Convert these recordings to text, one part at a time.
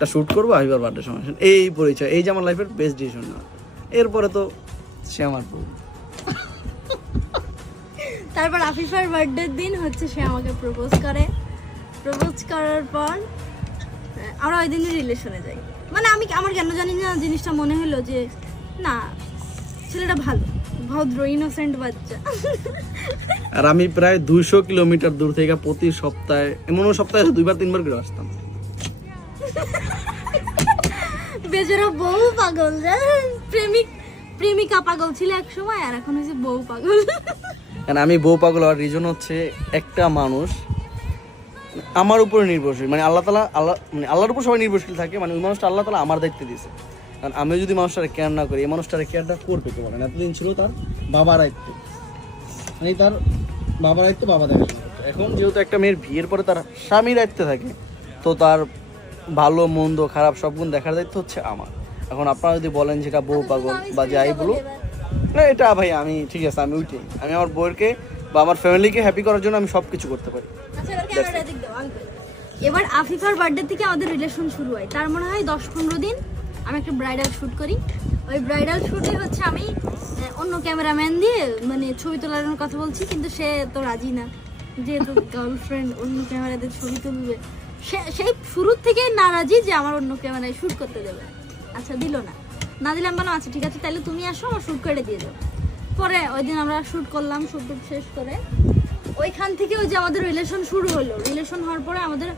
একটা শ্যুট করবো, আফিফার বার্থডে সময় এই পরিচয়, এই যে আমার লাইফের বেস্ট ডিসিশন না। এরপরে তো সে আমার বউ। তারপর আফিফার বার্থডের দিন হচ্ছে সে আমাকে প্রপোজ করে। প্রপোজ করার পর আমরা ওই দিনই রিলেশনে যাই। মানে আমার কেন জানি না জিনিসটা মনে হলো যে না, ছেলেটা ভালো, ভদ্র, ইনোসেন্ট বাচ্চা। আর আমি প্রায় 200 কিলোমিটার দূর থেকে প্রতি সপ্তাহে, এমনও সপ্তাহে 2-3 বার করে আসতাম। বেচারা বউ পাগল, প্রেমিকা পাগল ছিল এক সময়, আর এখন হচ্ছে বউ পাগল। কারণ আমি বউ পাগল হওয়ার রিজন হচ্ছে, একটা মানুষ আমার উপরে নির্ভরশীল, মানে আল্লাহর উপর সবাই নির্ভরশীল থাকে, মানে ওই মানুষটা আল্লাহ তাআলা আমার দায়িত্বে দিয়েছে। কারণ আমি যদি মানুষটারে কেয়ার না করি, এই মানুষটারে কেয়ারটা করবে কে বলেন? এতদিন ছিল তার বাবার দায়িত্ব, মানে তার বাবার দায়িত্ব বাবা দেখাশোনা করতো। এখন যেহেতু একটা মেয়ের বিয়ের পরে তার স্বামীর দায়িত্বে থাকে, তো তার ভালো মন্দ খারাপ সব গুণ দেখার দায়িত্ব হচ্ছে আমার। এখন আপনারা যদি বলেন যেটা বউ পাগল বা যাই বলুক না, এটা ভাই আমি ঠিক আছে, আমি উঠি, আমি আমার বউকে বা আমার ফ্যামিলিকে হ্যাপি করার জন্য আমি সব কিছু করতে পারি। এবার আফিফার বার্থডে থেকে আমাদের রিলেশন শুরু হয়। তার মনে হয় 10-15 দিন আমি একটা ব্রাইডাল শ্যুট করি। ওই ব্রাইডাল শ্যুটে হচ্ছে আমি অন্য ক্যামেরাম্যান দিয়ে মানে ছবি তোলার কথা বলছি, কিন্তু সে তো রাজি না, যেহেতু গার্লফ্রেন্ড অন্য ক্যামেরাতে ছবি তুলবে। সেই শুরুর থেকে নারাজি যে আমার অন্য ক্যামেরায় শ্যুট করতে দেবে। আচ্ছা দিল না দিলে আমি বললাম আচ্ছা ঠিক আছে, তাহলে তুমি আসো, আমার শ্যুট করে দিয়ে যাও। পরে ওই দিন আমরা শ্যুট করলাম, শ্যুট শেষ করে ওইখান থেকে ওই যে আমাদের রিলেশন শুরু হলো। রিলেশন হওয়ার পরে আমাদের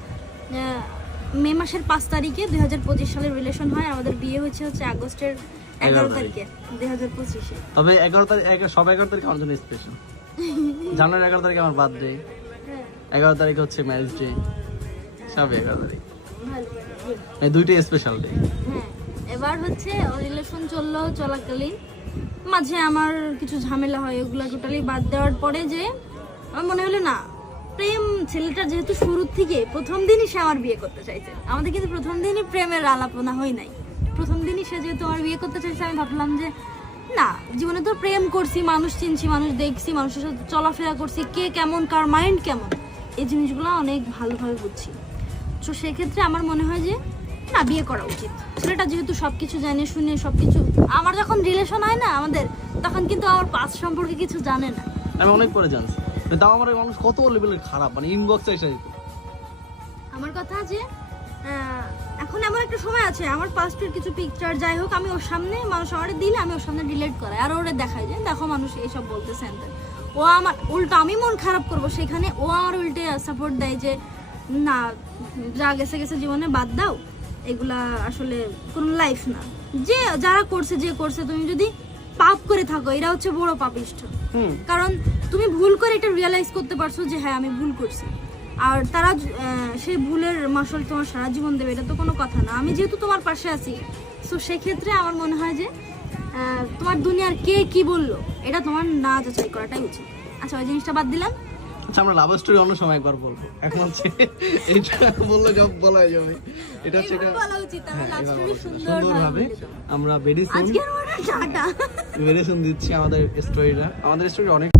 মে মাসের 5 তারিখে 2025 সালের রিলেশন হয়। আমাদের বিয়ে হচ্ছে আগস্টের 11 তারিখে 2025-এ। তবে 11 তারিখ, সব 11 তারিখ আমার জন্য স্পেশাল। জানুয়ারি 11 তারিখে আমার বার্থডে, 11 তারিখ হচ্ছে ম্যারেজ ডে, সব 11 তারিখ, এই দুইটাই স্পেশাল ডে। হ্যাঁ, এবার হচ্ছে রিলেশন চলাকালীন মাঝে আমার কিছু ঝামেলা হয়, ওগুলা টোটালি বাদ দেওয়ার পরে যে আমার মনে হলো না, প্রেম ছেলেটার যেহেতু শুরুর থেকে প্রথম দিনই সে আমার বিয়ে করতে চাইছে। আমাদের কিন্তু প্রথম দিনই প্রেমের আলাপনা হয় নাই। প্রথম দিনই সে যেহেতু আমার বিয়ে করতে চাইছে, আমি ভাবলাম যে না, জীবনে তো প্রেম করছি, মানুষ চিনছি, মানুষ দেখছি, মানুষের সাথে চলাফেরা করছি, কে কেমন, কার মাইন্ড কেমন, এই জিনিসগুলো অনেক ভালোভাবে বুঝছি। তো সেক্ষেত্রে আমার মনে হয় যে না, বিয়ে করা উচিত। ছেলেটা যেহেতু সবকিছু জানে শুনে সবকিছু, আমার যখন রিলেশন হয় না আমাদের, তখন কিন্তু আমার পাস্ট সম্পর্কে কিছু জানে না। আমি অনেক পরে জানছি, তাও আমার মানুষ কত লেভেলের খারাপ, মানে ইনবক্সে এসে যেত। আমার কথা যে এখন এমন একটা সময় আছে, আমার পাস্টের কিছু পিকচার যাই হোক, আমি ওর সামনে, মানুষ আমারে দিলে আমি ওর সামনে ডিলিট করাই, আর ওরে দেখাই যে দেখো মানুষ এইসব বলতেছে। ও আমার উল্টো, আমি মন খারাপ করবো, সেখানে ও আমার উল্টে সাপোর্ট দেয় যে না, যা গেছে গেছে, জীবনে বাদ দাও, এগুলা আসলে কোনো লাইফ না। যে যারা করছে, যে করছে, তুমি যদি পাপ করে থাকো, এরা হচ্ছে বড় পাপিষ্ঠ। কারণ তুমি ভুল করে এটা রিয়েলাইজ করতে পারছো যে হ্যাঁ আমি ভুল করছি, আর তারা সেই ভুলের মাসল তোমার সারা জীবন দেবে, এটা তো কোনো কথা না। আমি যেহেতু তোমার পাশে আছি, সো সেক্ষেত্রে আমার মনে হয় যে তোমার দুনিয়ার কে কি বললো এটা তোমার না যাচাই করাটাই উচিত। আচ্ছা, ওই জিনিসটা বাদ দিলাম। আচ্ছা, আমরা লাভ স্টোরি অন্য সময় একবার বলবো, এখন হচ্ছে এটা বললে সব বলা যাবে। এটা হচ্ছে বলা উচিত, আমার লাভ স্টোরি সুন্দরভাবে আমরা আজকের মতো টাটা ভেরিয়েশন দিচ্ছি আমাদের স্টোরিটা। আমাদের স্টোরি অনেক